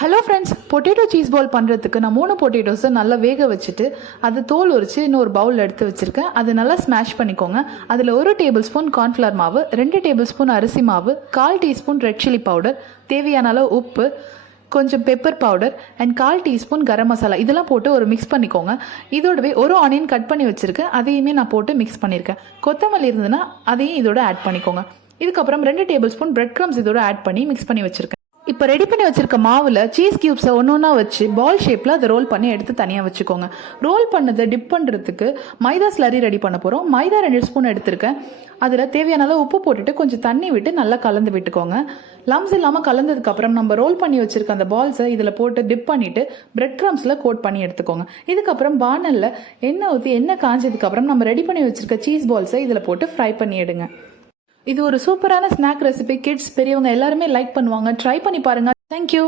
Hello friends, potato cheese ball பண்ணுறதுக்கு நான் 3 பொட்டேட்டோஸை நல்லா வேக வச்சுட்டு அது தோல் உரித்து இன்னொரு பவுலில் எடுத்து வச்சுருக்கேன். அது நல்லா ஸ்மாஷ் பண்ணிக்கோங்க. அதில் 1 டேபிள் ஸ்பூன் கார்ன்ஃப்ளவர் மாவு, 2 டேபிள் ஸ்பூன் அரிசி மாவு, 1/4 டீஸ்பூன் ரெட் சில்லி பவுடர், தேவையான அளவு உப்பு, கொஞ்சம் pepper powder and 1/4 teaspoon garam masala இதெல்லாம் போட்டு ஒரு மிக்ஸ் பண்ணிக்கோங்க. இதோடவே 1 ஆனியன் கட் பண்ணி வச்சுருக்கேன், அதையுமே நான் போட்டு மிக்ஸ் பண்ணியிருக்கேன். கொத்தமல்லி இருந்ததுன்னா அதையும் இதோட ஆட் பண்ணிக்கோங்க. இதுக்கப்புறம் 2 டேபிள் ஸ்பூன் பிரெட் க்ரம்ஸ் இதோட ஆட் பண்ணி மிக்ஸ் பண்ணி வச்சுருக்கேன். இப்போ ரெடி பண்ணி வச்சிருக்க மாவில் சீஸ் கியூப்ஸை ஒன்று வச்சு பால் ஷேப்பில் அதை ரோல் பண்ணி எடுத்து தனியாக வச்சுக்கோங்க. ரோல் பண்ணதை டிப் பண்ணுறதுக்கு மைதா ஸ்லரி ரெடி பண்ண போகிறோம். மைதா 2 ஸ்பூன் எடுத்திருக்கேன். அதில் தேவையான அளவு உப்பு போட்டுட்டு கொஞ்சம் தண்ணி விட்டு நல்லா கலந்து விட்டுக்கோங்க. லம்ஸ் இல்லாமல் கலந்ததுக்கப்புறம் நம்ம ரோல் பண்ணி வச்சிருக்க அந்த பால்ஸை இதில் போட்டு டிப் பண்ணிவிட்டு பிரெட் க்ரம்ஸில் கோட் பண்ணி எடுத்துக்கோங்க. இதுக்கப்புறம் பானலில் எண்ணெய் ஊற்றி எண்ணெய் காஞ்சதுக்கப்புறம் நம்ம ரெடி பண்ணி வச்சிருக்க சீஸ் பால்ஸை இதில் போட்டு ஃப்ரை பண்ணி எடுங்க. இது ஒரு சூப்பரான ஸ்நாக் ரெசிபி. கிட்ஸ் பெரியவங்க எல்லாருமே லைக் பண்ணுவாங்க. ட்ரை பண்ணி பாருங்க. தேங்க்யூ.